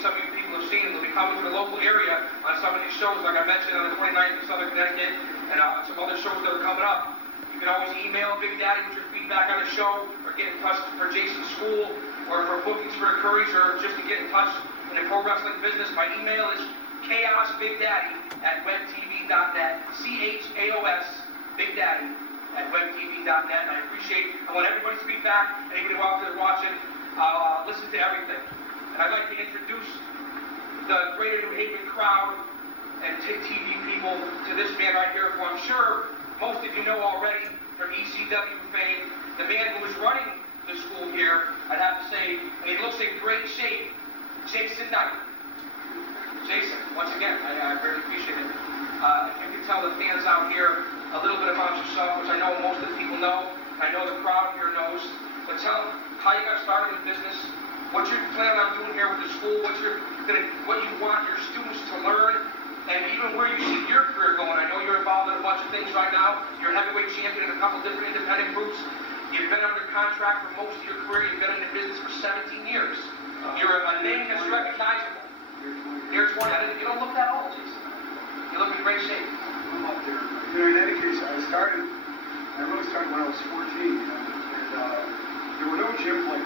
some of you people have seen, they'll be coming to the local area on some of these shows, like I mentioned on the 29th in Southern Connecticut, and some other shows that are coming up. You can always email Big Daddy with your feedback on the show, or get in touch for Jason's school, or for bookings for the Currys, or just to get in touch in the pro wrestling business. My email is chaosbigdaddy@webtv.net, CHAOS Big Daddy @webtv.net, and I want everybody's feedback. Anybody out there watching, I'll listen to everything. And I'd like to introduce the Greater New Haven crowd and TV people to this man right here, who I'm sure most of you know already from ECW fame, the man who is running the school here. I'd have to say, he looks in great shape, Jason Knight. Jason, once again, I very appreciate it. If you could tell the fans out here a little bit about yourself, which I know most of the people know, I know the crowd here knows, but tell them how you got started in business, what you're planning on doing here with the school, what you want your students to learn, and even where you see your career going. I know you're involved in a bunch of things right now. You're a heavyweight champion in a couple different independent groups. You've been under contract for most of your career. You've been in the business for 17 years. You're a name that's recognizable. You're 20. You don't look that old, Jason. You look in great shape. I'm up there. In any case, I really started when I was 14, and there were no gyms like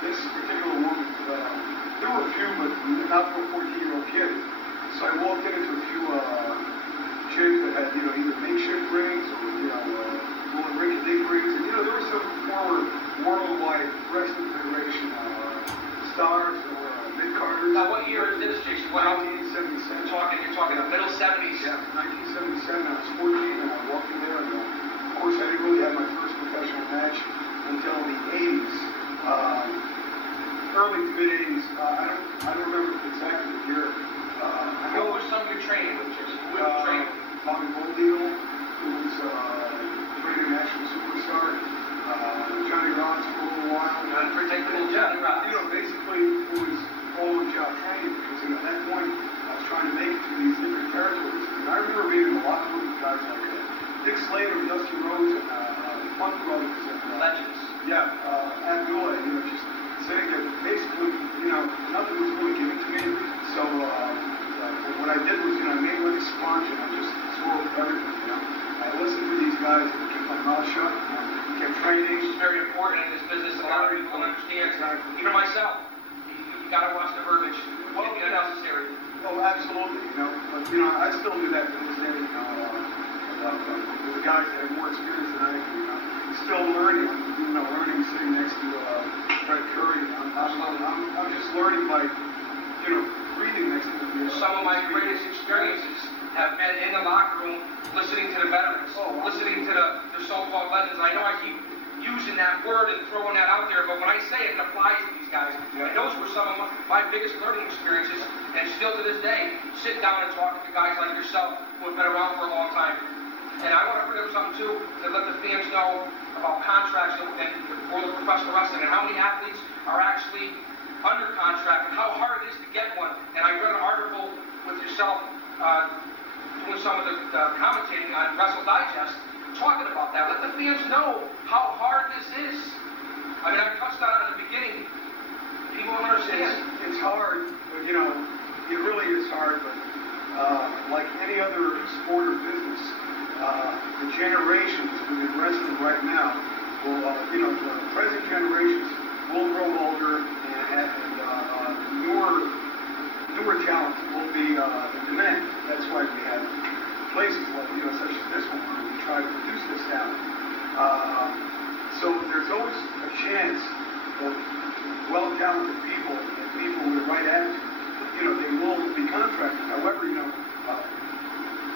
this particular one. There were a few, but not for a 14-year-old kid. So I walked into a few gyms that had, either makeshift rings or, little rink-a-dink rings. And, there were some former worldwide wrestling federation stars or mid-carders. Now, what year is this, Jason? 1977. You're talking the middle 70s? Yeah, 1977. I was 14, and I walked in there. And, of course, I didn't really have my first professional match until the 80s. Early to mid-80s. I don't remember exactly the year. Who was some of your training with, Jason? Who was training? Bobby Goldbeetle, who was training national superstar. Johnny Rods for a little while. Unpredictable Johnny Rods. Basically, it was all-in-job training because at that point, I was trying to make it to these different territories. And I remember being in a lot of movie guys like Dick Slater, Dusty Rhodes, and the Funk Brothers. And, Legends. Yeah, Abdullah, just sitting there. Basically, nothing was really given to me. So what I did was, I made like a sponge and I just absorbed everything, I listened to these guys and kept my mouth shut and kept training. It's very important in this business. A lot of people don't understand. Even myself, you got to watch the verbiage. Well, it's necessary. Oh, absolutely, But, I still do that to this day, the guys that have more experience than I do, still learning, learning sitting next to Fred Curry. I'm just learning by, breathing next to them. Some of my greatest experiences have been in the locker room, listening to the veterans, listening to the so-called legends. I know I keep using that word and throwing that out there, but when I say it, it applies to these guys. And those were some of my biggest learning experiences, and still to this day, sitting down and talking to guys like yourself who have been around for a long time. And I want to bring up something too, to let the fans know about contracts and for the professional wrestling and how many athletes are actually under contract and how hard it is to get one. And I read an article with yourself doing some of the commentating on Wrestle Digest, talking about that. Let the fans know how hard this is. I mean, I touched on it in the beginning. People don't understand. It's hard, but it really is hard. But like any other sport or business, the generations within wrestling right now will, the present generations will grow older and newer talent will be in demand. That's why we have places like, such as this one where we try to produce this talent. So there's always a chance that well-talented people and people with the right attitude, they will be contracted. However,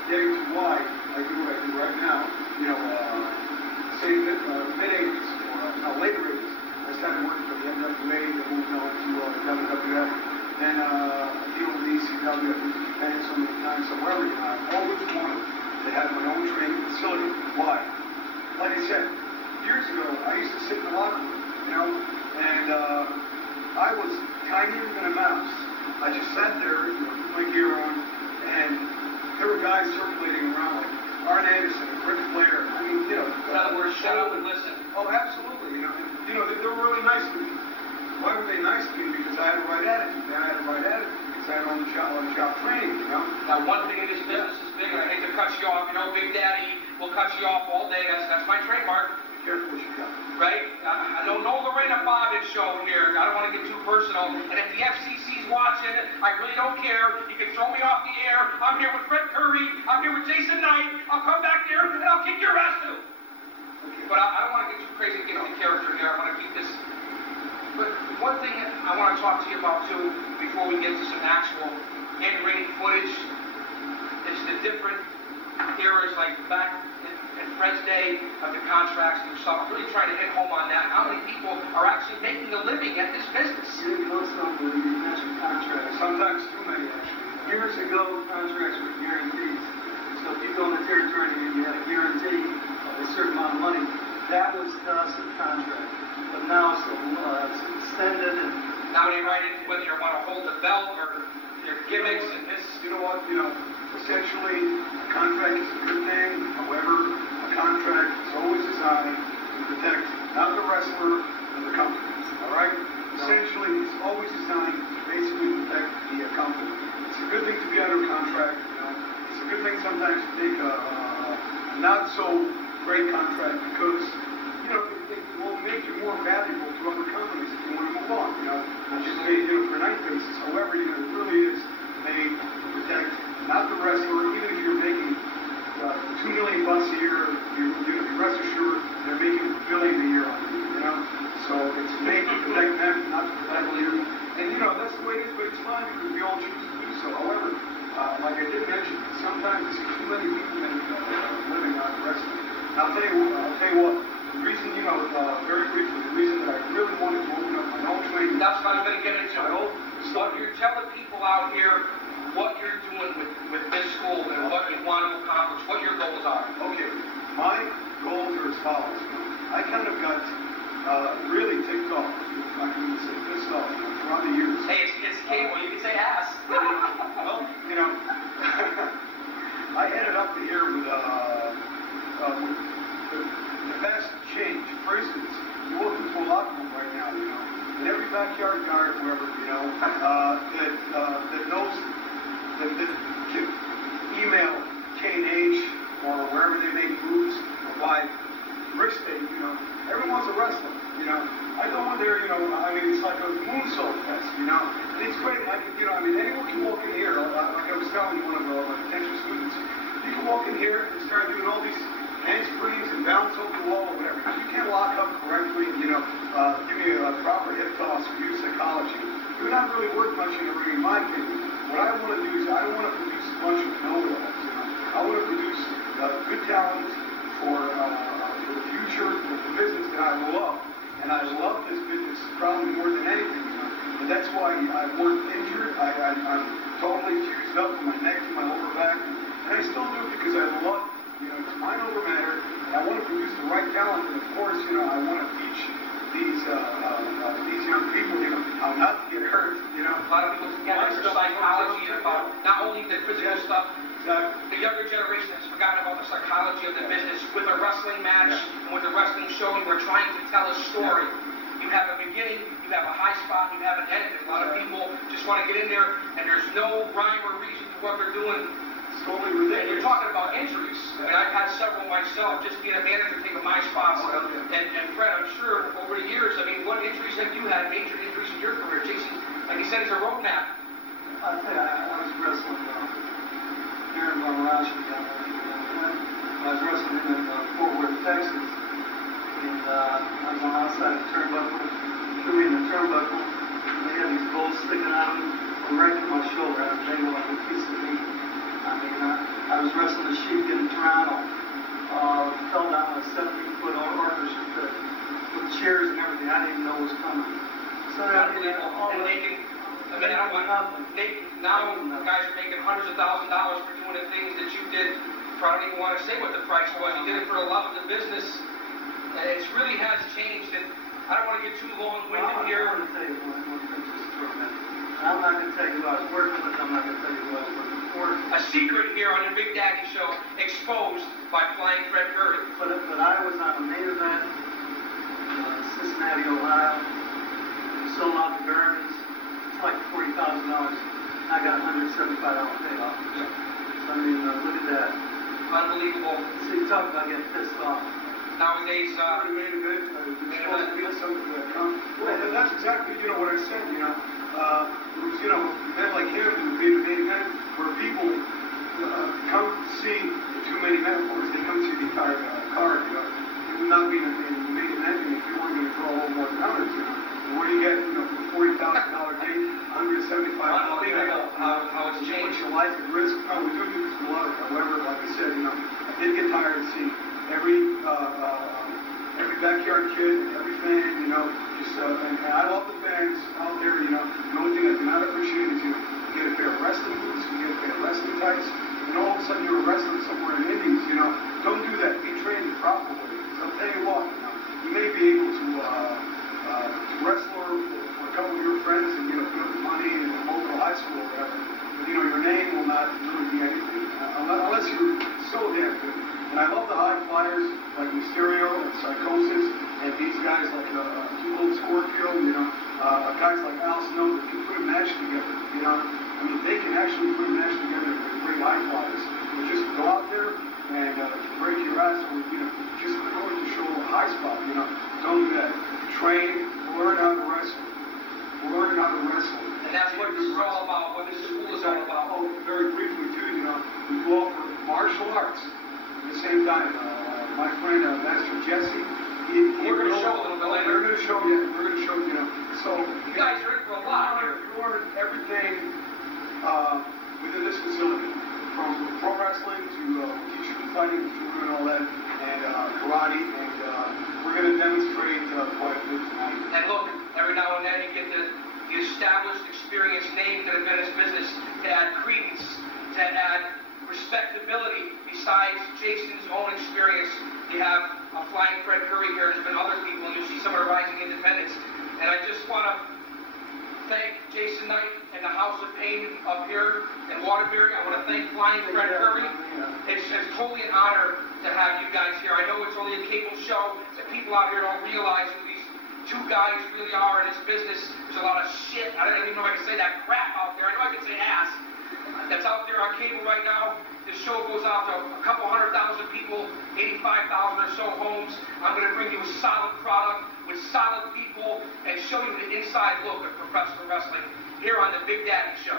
getting to why I do what I do right now, say mid-80s or later 80s, I started working for the NWA, then moved on to the WWF, then deal with the ECW, I've been to Japan so many times, so wherever I've always wanted to have my own training facility. Why? Like I said, years ago, I used to sit in the locker room, and I was tinier than a mouse. I just sat there, with my gear on, and there were guys circulating around like Arn Anderson, Ric Flair. I mean, in other words, shut up and listen. Oh, absolutely. They were really nice to me. Why were they nice to me? Because I had the right attitude. I had the right attitude. that on-the-job training, you know? Now, one thing in this business is big, and I hate to cut you off. You know, Big Daddy will cut you off all day. That's my trademark. Be careful what you got. Right? I don't know Lorena Bobbitt show here. I don't want to get too personal. And if the FCC's watching, I really don't care. You can throw me off the air. I'm here with Fred Curry. I'm here with Jason Knight. I'll come back there and I'll kick your ass too. Okay. But I don't want to get too crazy and get into character here. I want to keep this. But one thing I want to talk to you about too, before we get to some actual in-ring footage, is the different eras, like back in Fred's day of the contracts and stuff. I'm really trying to hit home on that. How many people are actually making a living at this business? You know something, you mentioned contracts. Sometimes too many, actually. Years ago, contracts were guarantees. So if you go in the territory and you had a guarantee of a certain amount of money, that was the contract. But now it's extended and Now they write in whether you want to hold the belt or your gimmicks and this. You know what, essentially, a contract is a good thing. However, a contract is always designed to protect not the wrestler, but the company. All right? Essentially, it's always designed to basically protect the company. It's a good thing to be under contract. It's a good thing sometimes to take a not so great contract because it will make you more valuable to other companies if you want to move on. Not just made for a night basis. However, it really is made to protect not the wrestler, even if you're making $2 million a year, you rest assured they're making $1 billion a year on you, So it's made to protect them, not to protect you. And that's the way it is, but it's fine because we all choose to do so. However, like I did mention, sometimes there's too many people living on wrestling. I'll tell you what, the reason, very briefly, the reason that I really wanted to open up my own training. That's what I'm going to get into. What you're telling people out here, what you're doing with this school and what you want to accomplish, what your goals are. Okay, my goals are as follows. I kind of got really ticked off, if I can say pissed off, throughout the years. Hey, it's cable. You can say ass. Well, I ended up here with the best change. For instance, you walk into a locker room right now, in every backyard guard, wherever, that knows, that can email K&H or wherever they make moves or buy wrist tape, everyone's a wrestler, I go in there, it's like a moonsault fest, and it's great, anyone can walk in here, like I was telling one of my potential students, you can walk in here and start doing all these handsprings and bounce over the wall or whatever. If you can't lock up correctly and, give me a proper hip toss or use psychology, you're not really worth much in the ring, in my opinion. What I want to do is I don't want to produce a bunch of know-it-alls, I want to produce good talent for the future of the business that I love. And I love this business probably more than anything, And that's why I work injured. I'm totally fused up from my neck to my lower back. And I still do it because I love it. It's mind over matter. And I want to produce the right talent. And of course, I want to teach these young people, how not to get hurt. A lot of people get into psychology about not only the physical stuff. Exactly. The younger generation has forgotten about the psychology of the business. With a wrestling match and with a wrestling show, we're trying to tell a story. You have a beginning, you have a high spot, you have an end. And a lot of people just want to get in there, and there's no rhyme or reason to what they're doing. It's totally ridiculous. And you're talking about injuries. I've had several myself, just being a manager, taking my spots. And Fred, I'm sure over the years, what injuries have you had? Major injuries in your career? Jason, like he said, it's a roadmap. I'll tell you, I was wrestling here in Monterey down there. I was wrestling in Fort Worth, Texas. And I was on the outside of the turnbuckle. Threw me in the turnbuckle. And they had these bolts sticking out of me right to my shoulder. I was dangling like a piece of meat. I was wrestling a Sheik in Toronto. Fell down a 17-foot orchestra pit with chairs and everything. I didn't even know what was coming. So Now guys are making hundreds of thousands of dollars for doing the things that you did. I don't even want to say what the price was. You did it for the love of the business. And it really has changed. And I don't want to get too long-winded here. I want to tell you one thing just for a minute. I'm not going to tell you who I was working with. I'm not going to tell you who I was working for. A secret here on the Big Daddy Show, exposed by Flying Fred Curry. But I was on a main event in Cincinnati, Ohio. We sold out the gardens. It's like $40,000. I got $175 payoff. So, I mean, look at that. Unbelievable. See, talk about getting pissed off. Nowadays, Already made a bid, Made a supposed to bid. get something to come. Well, and that's exactly, what I said, it was, men like him who made a main event where people come to see the two main event wars, they come to see the entire card, It would not be in the main event if you weren't going to draw a little more counters, And what do you get, for $40,000 gate, $175 unbelievable how it's Put changed. your life at risk. No, we do this a lot. However, like I said, I did get tired of seeing every backyard kid, every fan, and I love the fans out there, the only thing I do not appreciate is, you get a pair of wrestling boots, you get a pair of wrestling tights, and all of a sudden you're a wrestler somewhere in the Indies, don't do that. Be trained the proper way. So I'll tell you what, you may be able to wrestle for a couple of your friends and, put up the money in a local high school or whatever, but, your name will not really be anything, unless you're so damn good. And I love the high flyers like Mysterio and Psychosis, and these guys like Hugo Scorpio, guys like Al Snow that can put a match together, they can actually put a match together with great high flyers. You just go out there and break your ass or, just going to show a high spot, Don't do that. Train, learn how to wrestle. Learn how to wrestle. And that's what this is all about, what this school is all about. Oh, very briefly too, we do offer martial arts. At the same time, my friend Master Jesse, We're going to show a little bit later. We're going to show you. So You guys are in for a lot here. You learn everything within this facility, from pro wrestling to teach you fighting, judo, and all that, and karate, and we're going to demonstrate quite a bit tonight. And look, every now and then you get the established, experienced name to the Venice business to add credence, to add respectability besides Jason's own experience. You have a flying Fred Curry here, there's been other people, and you see some of the rising independents. And I just want to thank Jason Knight and the House of Pain up here in Waterbury. I want to thank Flying Fred Curry. It's totally an honor to have you guys here. I know it's only a cable show, that people out here don't realize who these two guys really are in this business. There's a lot of shit, I don't even know if I can say that crap out there. I know I can say ass. That's out there on cable right now. This show goes out to a couple 100,000 people, 85,000 or so homes. I'm going to bring you a solid product with solid people and show you the inside look of professional wrestling here on the Big Daddy Show.